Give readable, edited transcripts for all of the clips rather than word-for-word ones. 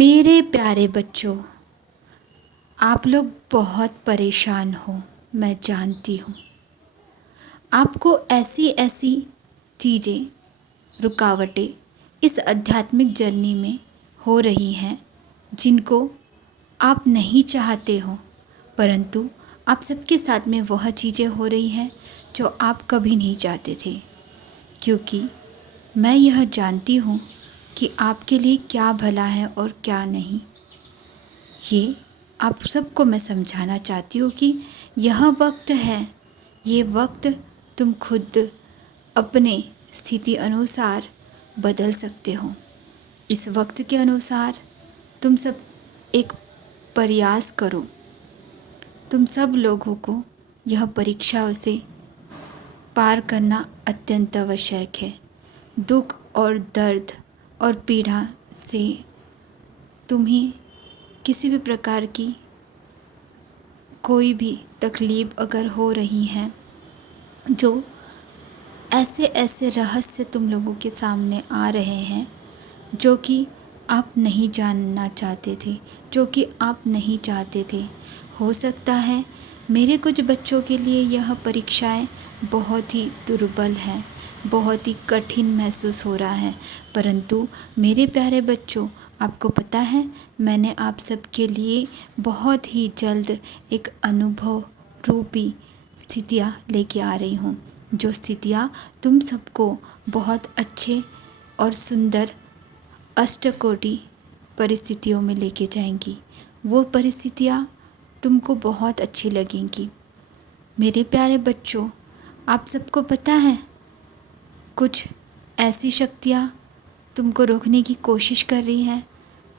मेरे प्यारे बच्चों, आप लोग बहुत परेशान हो, मैं जानती हूँ। आपको ऐसी ऐसी चीज़ें, रुकावटें इस आध्यात्मिक जर्नी में हो रही हैं जिनको आप नहीं चाहते हो, परंतु आप सबके साथ में वह चीज़ें हो रही हैं जो आप कभी नहीं चाहते थे। क्योंकि मैं यह जानती हूँ कि आपके लिए क्या भला है और क्या नहीं। ये आप सबको मैं समझाना चाहती हूँ कि यह वक्त है, ये वक्त तुम खुद अपने स्थिति अनुसार बदल सकते हो। इस वक्त के अनुसार तुम सब एक प्रयास करो। तुम सब लोगों को यह परीक्षाओं से पार करना अत्यंत आवश्यक है। दुख और दर्द और पीड़ा से तुम्हें किसी भी प्रकार की कोई भी तकलीफ़ अगर हो रही है, जो ऐसे ऐसे रहस्य तुम लोगों के सामने आ रहे हैं जो कि आप नहीं जानना चाहते थे, जो कि आप नहीं चाहते थे। हो सकता है मेरे कुछ बच्चों के लिए यह परीक्षाएं बहुत ही दुर्बल हैं, बहुत ही कठिन महसूस हो रहा है, परंतु मेरे प्यारे बच्चों, आपको पता है मैंने आप सबके लिए बहुत ही जल्द एक अनुभव रूपी स्थितियाँ लेके आ रही हूँ, जो स्थितियाँ तुम सबको बहुत अच्छे और सुंदर अष्टकोटि परिस्थितियों में लेके जाएंगी। वो परिस्थितियाँ तुमको बहुत अच्छी लगेंगी। मेरे प्यारे बच्चों, आप सबको पता है कुछ ऐसी शक्तियाँ तुमको रोकने की कोशिश कर रही हैं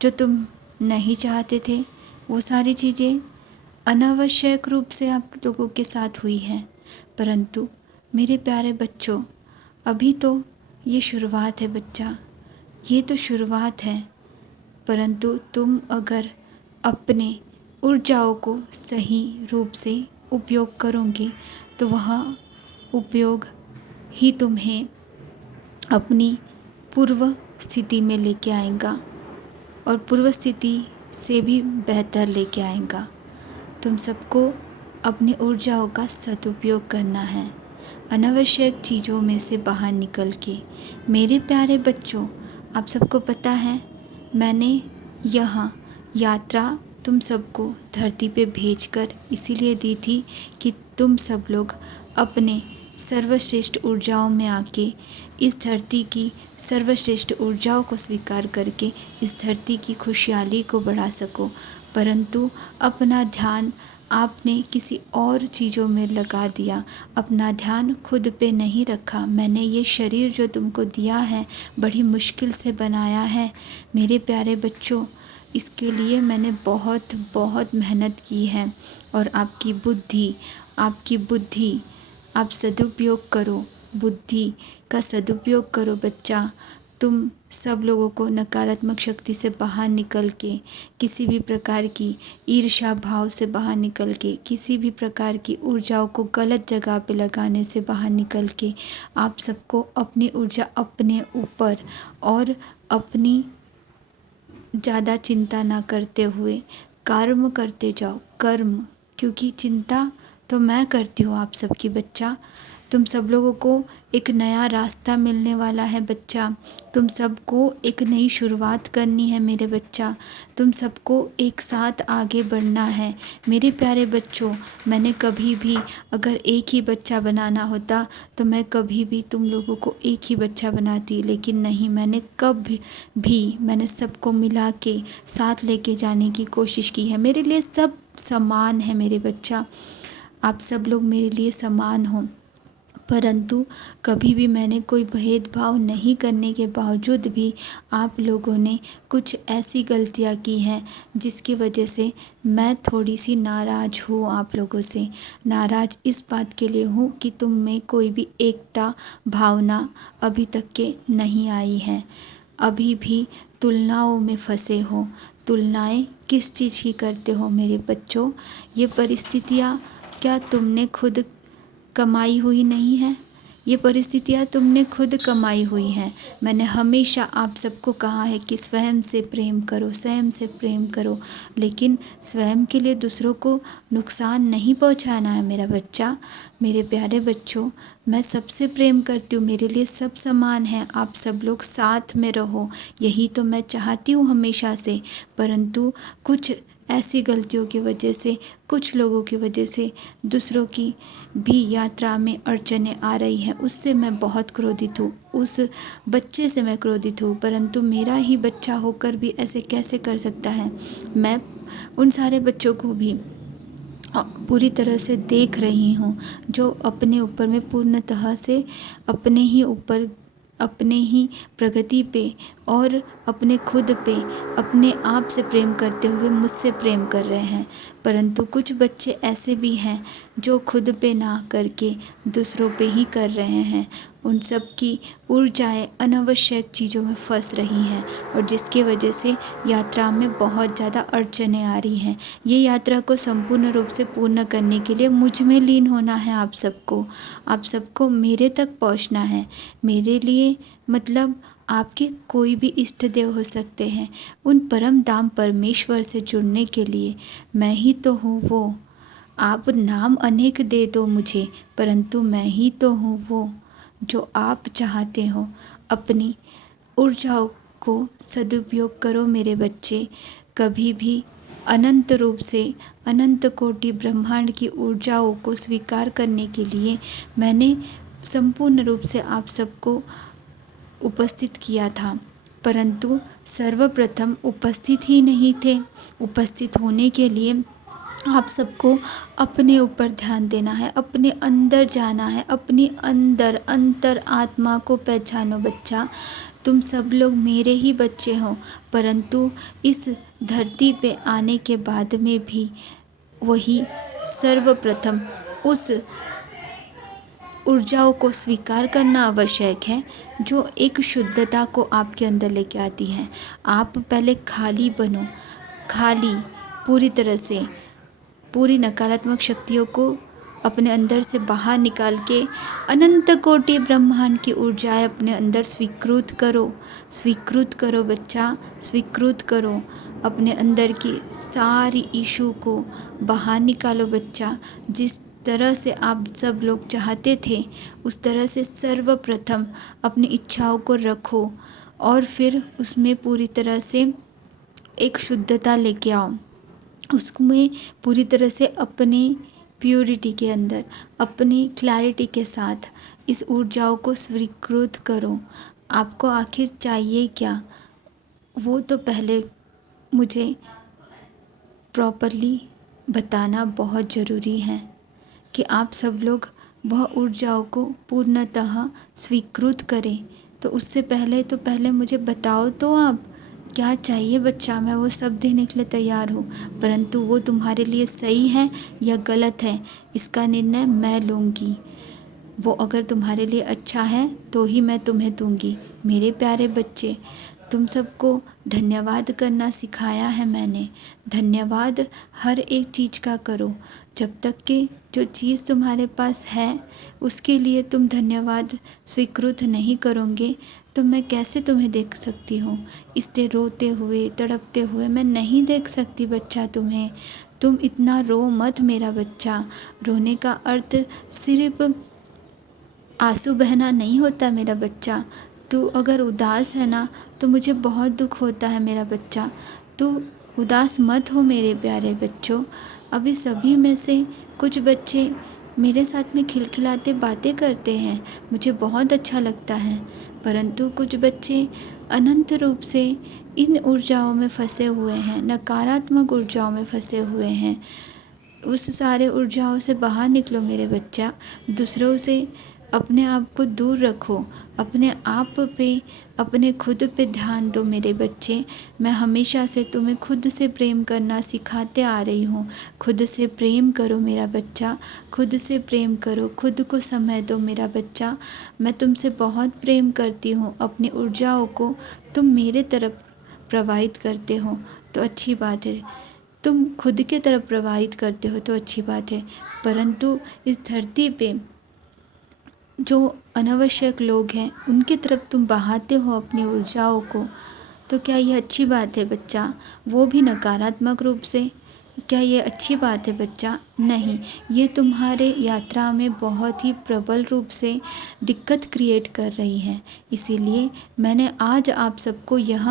जो तुम नहीं चाहते थे। वो सारी चीज़ें अनावश्यक रूप से आप लोगों के साथ हुई हैं, परंतु मेरे प्यारे बच्चों, अभी तो ये शुरुआत है बच्चा, ये तो शुरुआत है। परंतु तुम अगर अपने ऊर्जाओं को सही रूप से उपयोग करोगे तो वह उपयोग ही तुम्हें अपनी पूर्व स्थिति में लेके आएगा और पूर्व स्थिति से भी बेहतर लेके आएगा। तुम सबको अपनी ऊर्जाओं का सदुपयोग करना है, अनावश्यक चीज़ों में से बाहर निकल के। मेरे प्यारे बच्चों, आप सबको पता है मैंने यह यात्रा तुम सबको धरती पे भेजकर इसीलिए दी थी कि तुम सब लोग अपने सर्वश्रेष्ठ ऊर्जाओं में आके इस धरती की सर्वश्रेष्ठ ऊर्जाओं को स्वीकार करके इस धरती की खुशहाली को बढ़ा सको। परंतु अपना ध्यान आपने किसी और चीज़ों में लगा दिया, अपना ध्यान खुद पे नहीं रखा। मैंने ये शरीर जो तुमको दिया है बड़ी मुश्किल से बनाया है मेरे प्यारे बच्चों। इसके लिए मैंने बहुत बहुत मेहनत की है और आपकी बुद्धि आप सदुपयोग करो, बुद्धि का सदुपयोग करो बच्चा। तुम सब लोगों को नकारात्मक शक्ति से बाहर निकल के, किसी भी प्रकार की ईर्ष्या भाव से बाहर निकल के, किसी भी प्रकार की ऊर्जाओं को गलत जगह पे लगाने से बाहर निकल के, आप सबको अपनी ऊर्जा अपने ऊपर और अपनी ज़्यादा चिंता ना करते हुए कर्म करते जाओ। कर्म, क्योंकि चिंता तो मैं करती हूँ आप सबकी बच्चा। तुम सब लोगों को एक नया रास्ता मिलने वाला है बच्चा। तुम सबको एक नई शुरुआत करनी है मेरे बच्चा। तुम सबको एक साथ आगे बढ़ना है मेरे प्यारे बच्चों। मैंने कभी भी अगर एक ही बच्चा बनाना होता तो मैं कभी भी तुम लोगों को एक ही बच्चा बनाती, लेकिन नहीं, मैंने कभी भी मैंने सबको मिला के साथ लेके जाने की कोशिश की है। मेरे लिए सब समान है मेरे बच्चा, आप सब लोग मेरे लिए समान हो, परंतु कभी भी मैंने कोई भेदभाव नहीं करने के बावजूद भी आप लोगों ने कुछ ऐसी गलतियां की हैं जिसकी वजह से मैं थोड़ी सी नाराज़ हूँ। आप लोगों से नाराज़ इस बात के लिए हूँ कि तुम में कोई भी एकता भावना अभी तक के नहीं आई है। अभी भी तुलनाओं में फंसे हो। तुलनाएं किस चीज़ की करते हो मेरे बच्चों? ये परिस्थितियाँ क्या तुमने खुद कमाई हुई नहीं है? ये परिस्थितियाँ तुमने खुद कमाई हुई हैं। मैंने हमेशा आप सबको कहा है कि स्वयं से प्रेम करो, स्वयं से प्रेम करो, लेकिन स्वयं के लिए दूसरों को नुकसान नहीं पहुंचाना है मेरा बच्चा। मेरे प्यारे बच्चों, मैं सबसे प्रेम करती हूँ, मेरे लिए सब समान है। आप सब लोग साथ में रहो, यही तो मैं चाहती हूँ हमेशा से। परंतु कुछ ऐसी गलतियों की वजह से, कुछ लोगों की वजह से दूसरों की भी यात्रा में अड़चनें आ रही हैं, उससे मैं बहुत क्रोधित हूँ। उस बच्चे से मैं क्रोधित हूँ, परंतु मेरा ही बच्चा होकर भी ऐसे कैसे कर सकता है। मैं उन सारे बच्चों को भी पूरी तरह से देख रही हूँ जो अपने ऊपर में पूर्णतः से अपने ही ऊपर, अपने ही प्रगति पे और अपने खुद पे, अपने आप से प्रेम करते हुए मुझसे प्रेम कर रहे हैं। परंतु कुछ बच्चे ऐसे भी हैं जो खुद पे ना करके दूसरों पे ही कर रहे हैं। उन सब की ऊर्जाएं अनावश्यक चीज़ों में फंस रही हैं और जिसकी वजह से यात्रा में बहुत ज़्यादा अड़चनें आ रही हैं। ये यात्रा को संपूर्ण रूप से पूर्ण करने के लिए मुझ में लीन होना है। आप सबको मेरे तक पहुंचना है। मेरे लिए मतलब आपके कोई भी इष्ट देव हो सकते हैं। उन परम धाम परमेश्वर से जुड़ने के लिए मैं ही तो हूँ वो। आप नाम अनेक दे दो मुझे, परंतु मैं ही तो हूँ वो जो आप चाहते हो। अपनी ऊर्जाओं को सदुपयोग करो मेरे बच्चे। कभी भी अनंत रूप से, अनंत कोटि ब्रह्मांड की ऊर्जाओं को स्वीकार करने के लिए मैंने संपूर्ण रूप से आप सबको उपस्थित किया था, परंतु सर्वप्रथम उपस्थित ही नहीं थे। उपस्थित होने के लिए आप सबको अपने ऊपर ध्यान देना है, अपने अंदर जाना है, अपनी अंदर अंतर आत्मा को पहचानो बच्चा। तुम सब लोग मेरे ही बच्चे हो, परंतु इस धरती पे आने के बाद में भी वही सर्वप्रथम उस ऊर्जाओं को स्वीकार करना आवश्यक है जो एक शुद्धता को आपके अंदर लेके आती है। आप पहले खाली बनो, खाली पूरी तरह से, पूरी नकारात्मक शक्तियों को अपने अंदर से बाहर निकाल के अनंत कोटि ब्रह्मांड की ऊर्जाएं अपने अंदर स्वीकृत करो। स्वीकृत करो बच्चा, स्वीकृत करो। अपने अंदर की सारी इशू को बाहर निकालो बच्चा। जिस तरह से आप सब लोग चाहते थे उस तरह से सर्वप्रथम अपनी इच्छाओं को रखो और फिर उसमें पूरी तरह से एक शुद्धता लेके आओ। उसमें पूरी तरह से अपने प्योरिटी के अंदर, अपनी क्लैरिटी के साथ इस ऊर्जाओं को स्वीकृत करो। आपको आखिर चाहिए क्या, वो तो पहले मुझे प्रॉपरली बताना बहुत ज़रूरी है कि आप सब लोग वह ऊर्जाओं को पूर्णतः स्वीकृत करें। तो उससे पहले मुझे बताओ तो आप क्या चाहिए बच्चा, मैं वो सब देने के लिए तैयार हूँ। परंतु वो तुम्हारे लिए सही है या गलत है, इसका निर्णय मैं लूँगी। वो अगर तुम्हारे लिए अच्छा है तो ही मैं तुम्हें दूँगी। मेरे प्यारे बच्चे, तुम सबको धन्यवाद करना सिखाया है मैंने। धन्यवाद हर एक चीज़ का करो। जब तक कि जो चीज़ तुम्हारे पास है उसके लिए तुम धन्यवाद स्वीकृत नहीं करोगे तो मैं कैसे तुम्हें देख सकती हूँ। इससे रोते हुए, तड़पते हुए मैं नहीं देख सकती बच्चा तुम्हें। तुम इतना रो मत मेरा बच्चा। रोने का अर्थ सिर्फ आंसू बहना नहीं होता मेरा बच्चा। तू अगर उदास है ना तो मुझे बहुत दुख होता है मेरा बच्चा। तू उदास मत हो मेरे प्यारे बच्चों। अभी सभी में से कुछ बच्चे मेरे साथ में खिलखिलाते बातें करते हैं, मुझे बहुत अच्छा लगता है। परंतु कुछ बच्चे अनंत रूप से इन ऊर्जाओं में फंसे हुए हैं, नकारात्मक ऊर्जाओं में फंसे हुए हैं। उस सारे ऊर्जाओं से बाहर निकलो मेरे बच्चा। दूसरों से अपने आप को दूर रखो, अपने आप पे, अपने खुद पे ध्यान दो मेरे बच्चे। मैं हमेशा से तुम्हें खुद से प्रेम करना सिखाते आ रही हूँ। खुद से प्रेम करो मेरा बच्चा, खुद से प्रेम करो, खुद को समय दो मेरा बच्चा। मैं तुमसे बहुत प्रेम करती हूँ। अपनी ऊर्जाओं को तुम मेरे तरफ प्रवाहित करते हो तो अच्छी बात है, तुम खुद के तरफ प्रवाहित करते हो तो अच्छी बात है। परंतु इस धरती पे जो अनावश्यक लोग हैं उनकी तरफ तुम बहाते हो अपनी ऊर्जाओं को, तो क्या ये अच्छी बात है बच्चा? वो भी नकारात्मक रूप से। क्या ये अच्छी बात है बच्चा? नहीं, ये तुम्हारे यात्रा में बहुत ही प्रबल रूप से दिक्कत क्रिएट कर रही है। इसीलिए मैंने आज आप सबको यह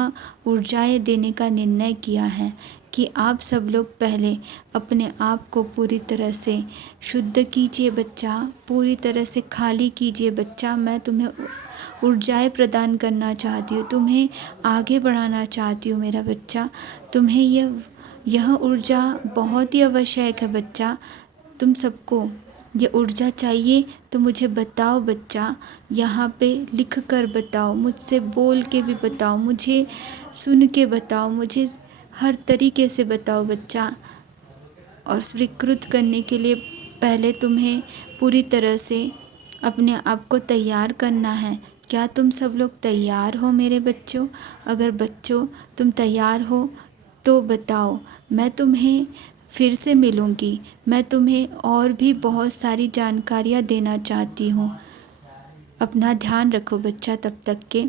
ऊर्जाएं देने का निर्णय किया है कि आप सब लोग पहले अपने आप को पूरी तरह से शुद्ध कीजिए बच्चा, पूरी तरह से खाली कीजिए बच्चा। मैं तुम्हें ऊर्जाएं प्रदान करना चाहती हूँ, तुम्हें आगे बढ़ाना चाहती हूँ मेरा बच्चा। तुम्हें यह ऊर्जा बहुत ही आवश्यक है बच्चा। तुम सबको ये ऊर्जा चाहिए तो मुझे बताओ बच्चा, यहाँ पे लिख कर बताओ, मुझसे बोल के भी बताओ, मुझे सुन के बताओ, मुझे हर तरीके से बताओ बच्चा। और स्वीकृत करने के लिए पहले तुम्हें पूरी तरह से अपने आप को तैयार करना है। क्या तुम सब लोग तैयार हो मेरे बच्चों? अगर बच्चों तुम तैयार हो तो बताओ, मैं तुम्हें फिर से मिलूँगी। मैं तुम्हें और भी बहुत सारी जानकारियाँ देना चाहती हूँ। अपना ध्यान रखो बच्चा तब तक के।